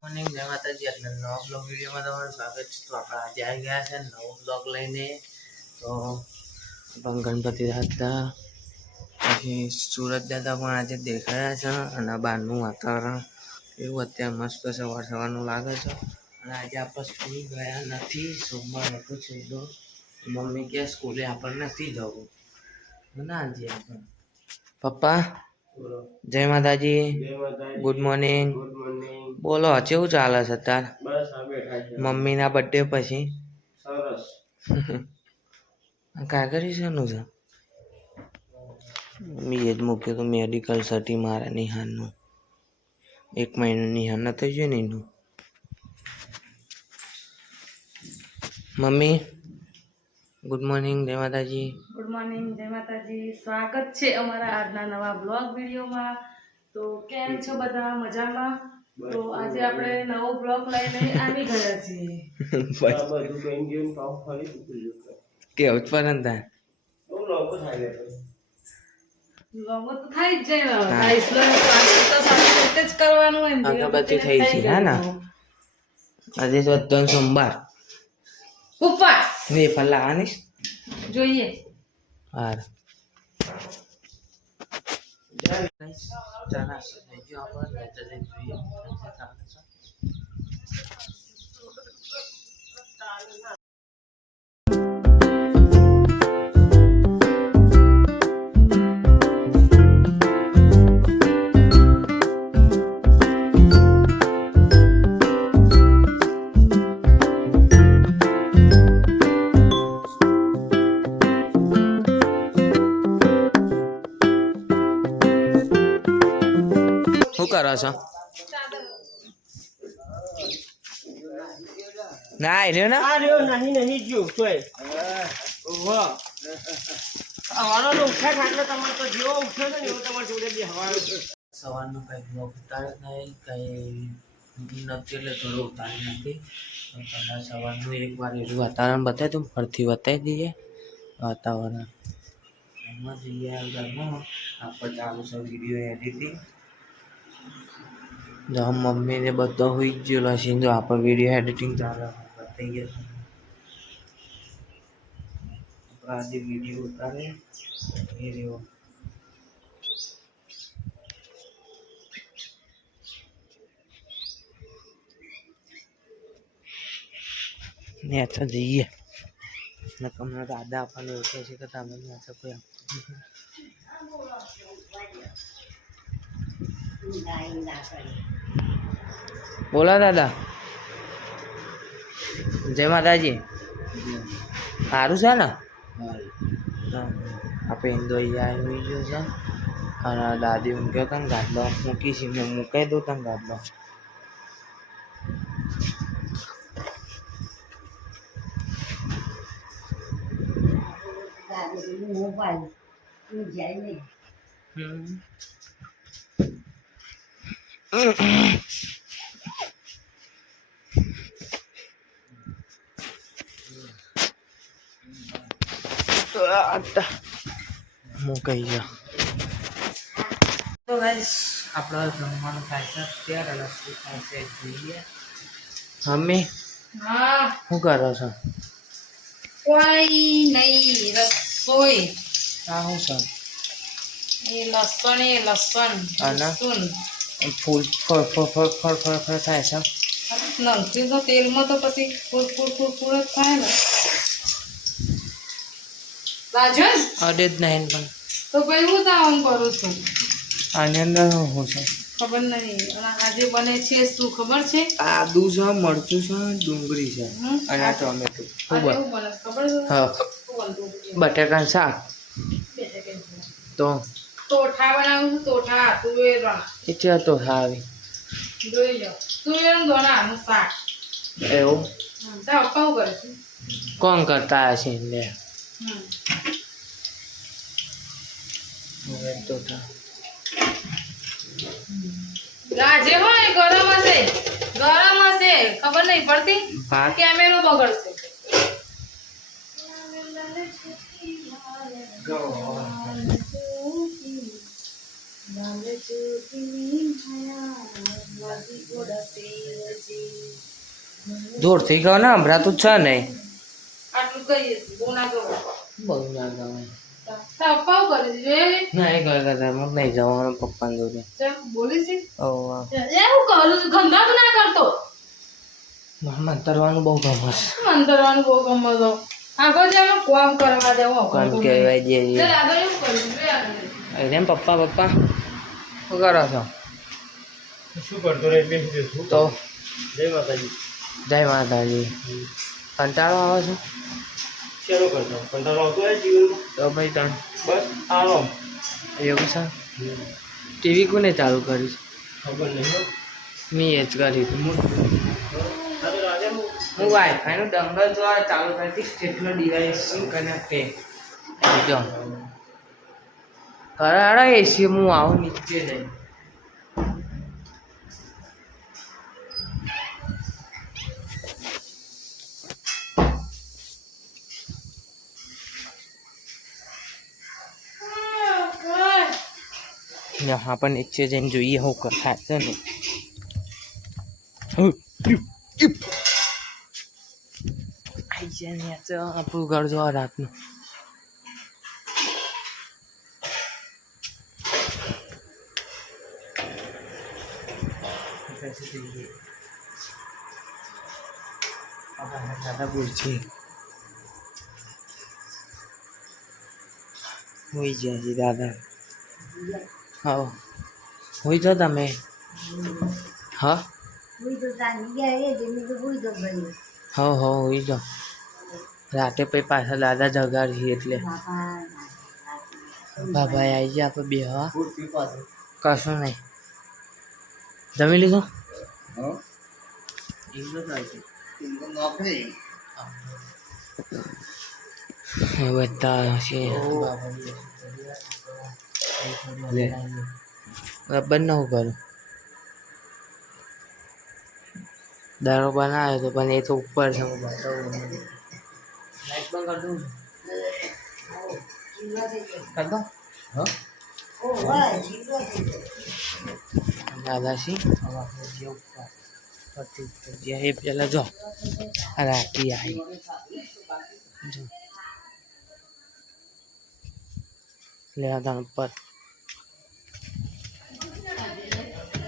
Morning જય માતાજી એટલે નવા બ્લોગ વિડીયોમાં તમારું સ્વાગત છે તો આપણે આજે આવી ગયા છે નવો બ્લોગ લઈને તો ગણપતિ દાદા પછી સુરત દાદા પણ આજે દેખાયા છે અને બહારનું વાતાવરણ। એવું અત્યારે મસ્ત સવાર સવારનું લાગે છે। અને આજે આપણે સ્કૂલ ગયા નથી, સોમવાર હતું છે તો મમ્મી કે સ્કૂલે આપણને નથી જવું। ના આજે આપણે। પપ્પા? જય માતાજી. ગુડ મોર્નિંગ બોલો, કેવું ચાલે છે તાર મમ્મી ના બર્થડે પછી? સરસ કાગરી શેનું છે મેં એ જ મૂક્યું હતું મેડિકલ સર્ટી મારા નિહાનનું એક મહિનો નિહાન ન થઈ જાય ને એનું. મમ્મી? ગુડ મોર્નિંગ જય માતાજી. ગુડ મોર્નિંગ જય માતાજી. સ્વાગત છે અમારા આજના નવા બ્લોગ વિડીયોમાં. તો કેમ છો બધા? મજામાં? તો આજે આપણે નવો બ્લોગ લઈને આવી ગયા છીએ. કે બધું જ થાય લોગો તો થાય જ જાય તો કરવાનું હોય ને થઈ છે, હા ના? આજે તો ત્રણ સોમવાર. ઉપવાસ! ને ફળ લાવવાની જોઈએ. હાર ચા થઈ ગયો આપણે જઈને જોઈએ છો ના રહ્યો ને? આ રહ્યો નહીં નહીં ગયું તોય. વાહ હવાનો તો ઉઠ્યા ખાટલો તમારે તો જેવો ઉઠ્યો છે ને એવો તમારે જોડે બી હવાનો સવારનું કઈ બ્લોગ ઉતારે નહીં કઈ નથી એટલે થોડું ઉતારી નથી. પહેલાં સવારનું એક વાર એવું વાતાવરણ બતાવી દઉં ફરથી બતાવી દઈએ. વાતાવરણ. એમાં જઈએ ઘરમાં આપણે ચાલુ છે વીડિયો એડિટિંગ. જો મમ્મીને બધો હોઈ ગયેલો છે જો આપણે વીડિયો એડિટિંગ ચાલે. બતાવીએ આપણે આજે વીડિયો ઉતારે એ રહ્યો. ને અચ્છા જઈએ. ને તમને દાદા આપણને કહે છે કે તમે અચ્છા કોઈ આપતું. બોલો દાદા. જય માતાજી. સારું છે ને? હા. આપણે ઇન્દોઈ આવી ગયો છે. અને દાદી ઊંઘ્યો તને ગાદલો મૂકી છે મેં મૂકાઈ દઉં તને ગાડલો હમ. આટા. મુકાઈ ગયા. તો ગાઈસ આપણો જમવાનું થાય છે. અત્યારે લસ્સી થાય છે જોઈએ. મમ્મી હા. શું કરો છો? કોઈ નહીં રસોઈ. હા હું છું? એ લસણ એ લસણ લસણ ફૂલ ફળ ફળ ફળ ફળ ફળ ફળ થાય છે. નમકીન તો તેલમાં તો પછી ફૂલ ફૂલ ફૂલ ફૂલ જ થાય ને. રાજન? અડે જ નહીં પણ. તો પછી હું તા આમ કરું છું? આની અંદર શું છે. ખબર નહીં. અને આજે બને છે શું ખબર છે? આદુ છે મરચું છે ડુંગળી છે અને આ ટોમેટો. ખૂબ બને? ખબર છે? હા. બટેટા બટાકાનું શાક. તો? તોઠા બનાવું છું તોઠા તુવેરણ કેટલા તોઠા આવી. જોઈ લો તુવેરણ દોણાનું શાક. એવું? કોણ કરતા હશે? લે. હમ. રાજે હોય ગરમ હશે ગરમ હશે ખબર નહીં પડતી કેમેરો બગડશે ગયો. હજી. જોરથી કહો ને હમણાં તું છે નહીં આટલું કહીએ છીએ, બહુ ના કરો. પપ્પા કરે છે? જોયું? ના એ કહે કે મને નહીં જવાનું પપ્પાને જોડે. બોલી છે? ઓ એ કરું છું? ધંધા તો ના કરતો. મને બહુ ગમે છે. બહુ ગમે તો આગળ જે અમે કરવા દેવો કામ કહેવાય ચાલ આગળ એવું કરું. એમ પપ્પા પપ્પા? શું કરો છો? શું કરતો રે બેસી તો? જય માતાજી. જય માતાજી. કંટાળો આવે છે? શેનો કરતો કંટાળો આવતો હોય જીવનમાં તો ભાઈ તણ બસ આવો એવું છે? ટીવી કોને ચાલુ કરી છે? ખબર નહીં. મેં એ જ કરી તો હું હું વાઈફાઈનું ડંગલ દ્વારા ચાલુ કરતી સ્ટેટનો ડિવાઇસ કનેક્ટે જો. કરાડા એસી હું આવું નીચે નહીં. ને આપણને એક છે જઈને જોઈએ હું કથા છે ને આઈ જાય ને આપણું ઘર જોવા રાતનું. દાદા બોલ છે હોય દાદા. હા હોઈ જાઓ તમે હા હો હો હોઈ જાઓ રાતે પછી પાછા દાદા જગાડશે એટલે બાબા આવી જાય આપણે બે હા કશું નહીં જમી લીધું એ બધા છે રબર ન કરું. દારો બનાવ્યો તો પણ એ તો ઉપર છે. હું બતાવું લાઈટ કરી દઉં? કરી જે ઉપર. ઉપર એ પેલા જો. રાતી આવી. જો. લેવા તાણ ઉપર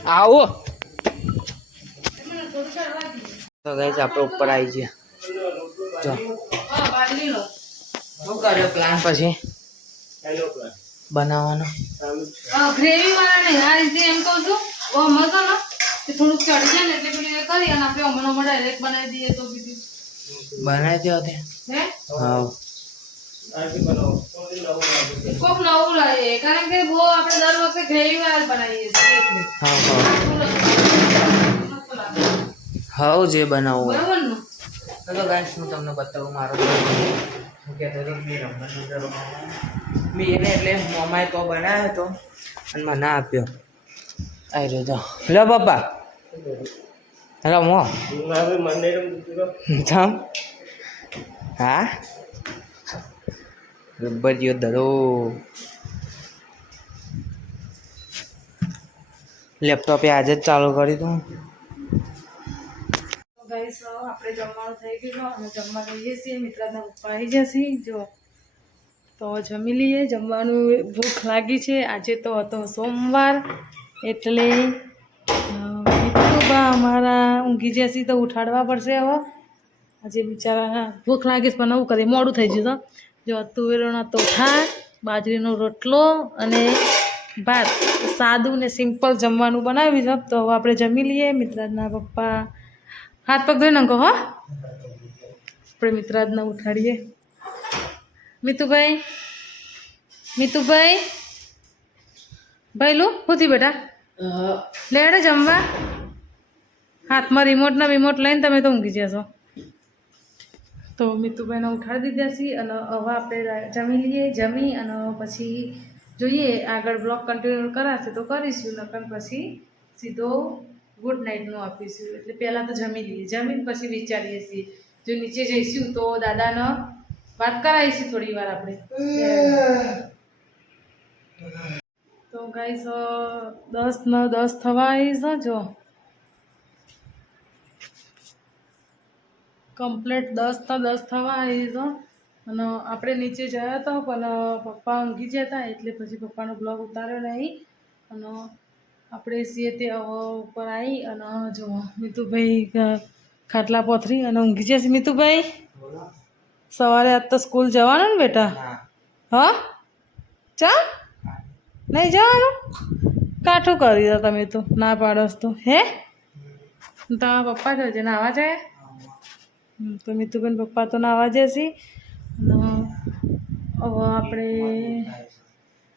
આવો. તો ગાઈસ આપણે ઉપર આવી ગયા. જો. શું કર્યો પ્લાન પછી બનાવવાનો. ગ્રેવી વાળા નહીં આ રીતે એમ કહું છું. ઓ ને? કે થોડુંક ચડી જાય ને એટલે પેલું એ કરી અને આપણે હમણાં ડાયરેક્ટ બનાવી દઈએ તો બીજું. બનાવી દો તે. હે. કોક નવું લાવીએ કારણ કે બહુ આપણે દર વખતે ઘરેલી વાર બનાવીએ છીએ એટલે. હા હા. હા જે બનાવવું બરાબર ને? તો તો ગાઈસ હું તમને બતાવું મારો હું કહેતો હતો કે રમવાનું જરૂર મેં એને એટલે મમાએ તો બનાવ્યો હતો અને મને આપ્યો. આવી રહ્યો જો લો પપ્પા. રમો. હું? હવે જેવો ધરો લેપટોપે આજે જ ચાલુ કરી દઉં આપણે જમવાનું થઈ ગયું અને જમવા જઈએ છીએ. મિત્રના પપ્પા આવી જશે જો, તો જમી લઈએ. જમવાનું ભૂખ લાગી છે. આજે તો હતો સોમવાર, એટલે મિત્રો બા અમારા ઊંઘી જશે તો ઉઠાડવા પડશે હવે. આજે બિચારા ભૂખ લાગીશ પણ નવું કરે, મોડું થઈ તો જો તુવેરોના તોઠા બાજરીનો રોટલો અને ભાત. સાદું ને સિમ્પલ જમવાનું બનાવ્યું છે. તો હવે આપણે જમી લઈએ. મિત્રાજના પપ્પા હાથ પગ ધોઈ નાખો હો. આપણે મિત્રાજના ઉઠાડીએ. મિતુભાઈ મિતુભાઈ. ભાઈ લો પૂછી બેટા લેડે જમવા. હાથમાં રિમોટના રિમોટ લઈને તમે તો ઊંઘી જશો. તો મિતુભાઈને ઉઠાડી દીધા છીએ અને હવે આપણે જમી લઈએ જમી અને પછી જોઈએ આગળ બ્લોક કન્ટિન્યુ કરાશે તો કરીશું નકર પછી સીધો ગુડ નાઇટનું આપીશું. એટલે પહેલાં તો જમી લઈએ. જમીને પછી વિચારીએ છીએ. જો નીચે જઈશું તો દાદાને વાત કરાવીશું થોડી વાર આપણે. તો ગાઈસ દસ ન દસ થવા આવી છે જો. કમ્પ્લેટ દસ તો દસ થવા આવી તો અને આપણે નીચે જયા હતા પણ પપ્પા ઊંઘી ગયા હતા એટલે પછી પપ્પાનો બ્લોગ ઉતાર્યો નહીં. અને આપણે સીએ તે ઉપર આવી અને જો મિતુભાઈ ખાટલા પોથરી અને ઊંઘી જશે મિતુભાઈ? સવારે આજ તો સ્કૂલ જવાનું ને બેટા? હા. ચા? નહીં જવાનું? કાઠું કરી દો તમે તો ના પાડોશ તો. હે? તમારા પપ્પા જજે નાવા જાય? તો મિતુબેન પપ્પા તો નાવા જશે હવે આપણે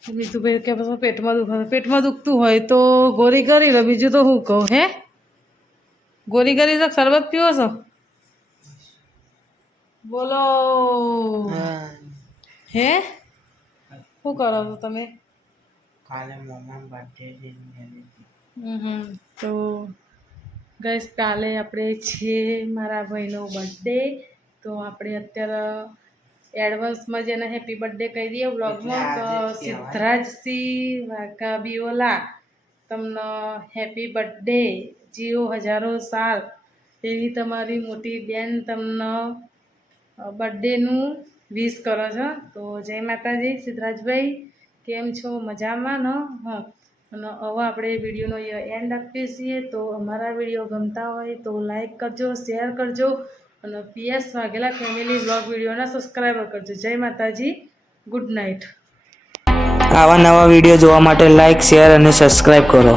મિતુભાઈ કે પછી પેટમાં દુખે પેટમાં દુખતું હોય તો ગોળી કરી લો. બીજું તો હું કહું હે? ગોળી કરી તો શરબત પીવો છો? બોલો. હે? શું કરો છો તમે? કાલે મમ્મા બર્થડે હમ તો ગઈસ કાલે આપણે છે મારા ભાઈનો બર્થડે તો આપણે અત્યારે એડવાન્સમાં જેને હેપી બર્થડે કહી દઈએ બ્લોગમાં તો સિદ્ધરાજસિંહ વાઘા બિયોલા તમને હેપી બર્થડે જીઓ હજારો સાલ. એવી તમારી મોટી બેન તમને બર્થડેનું વિશ કરો છો. તો જય માતાજી સિદ્ધરાજભાઈ કેમ છો? મજામાં ન? હા. અને હવે આપણે વિડીયોનો એન્ડ આપીએ છીએ. તો અમારા વીડિયો ગમતા હોય તો લાઈક કરજો શેર કરજો અને પીએસ વાઘેલા ફેમિલી બ્લોગ વિડીયોના સબસ્ક્રાઈબર કરજો. જય માતાજી. ગુડ નાઇટ આવા નવા વીડિયો જોવા માટે લાઈક શેર અને સબસ્ક્રાઈબ કરો.